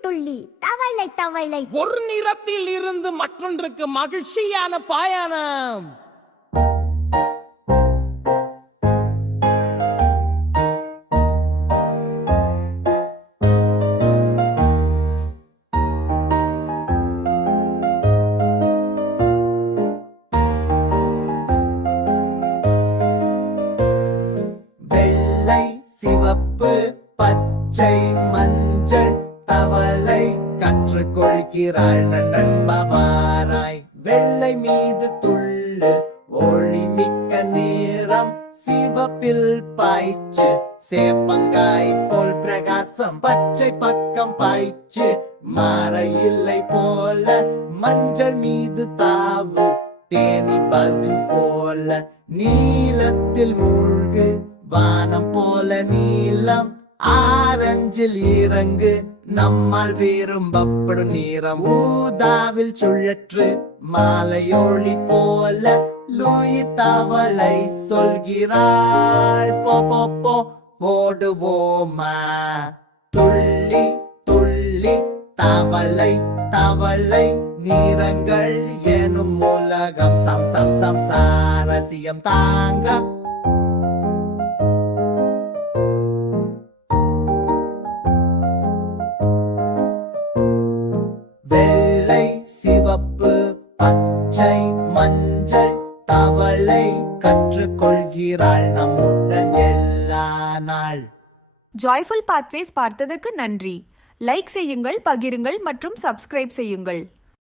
துள்ளி தவளை தவளை. ஒரு நிறத்தில் இருந்து மற்றொன்றுக்கு மகிழ்ச்சியான பாயானம் வெள்ளை சிவப்பு பச்சை மஞ்சள். என்று கற்றுக்கொள்கிறாள் நண்பவாராய் வெள்ளை மீது துள்ளு ஒளி மிக்க நேரம் சிவப்பில் பாய்ச்சு சேப்பங்காய் போல் பிரகாசம் பச்சை பக்கம் பாய்ச்சு மாற இல்லை போல மஞ்சள் மீது தாவு தேனி பசின் போல நீலத்தில் மூழ்கு வானம் போல நீளம் ஆரஞ்சில் இறங்கு நம்மால் விரும்பப்படும் நீரம் ஊதாவில் சுழற்று மாலையொளி போல லூயி தவளை சொல்கிறாள். போ போ போ ஓடுவோமா? துள்ளி துள்ளி தவளை தவளை நிறங்கள் எனும் உலகம். சம் சம் சம் சாரசியம் தாங்க கற்றுக்கொள்கிறாள் நம்முடன் எல்லா நாள். ஜாய்ஃபுல் பாத்வேஸ் பார்த்ததற்கு நன்றி. லைக் செய்யுங்கள் பகிருங்கள் மற்றும் சப்ஸ்கிரைப் செய்யுங்கள்.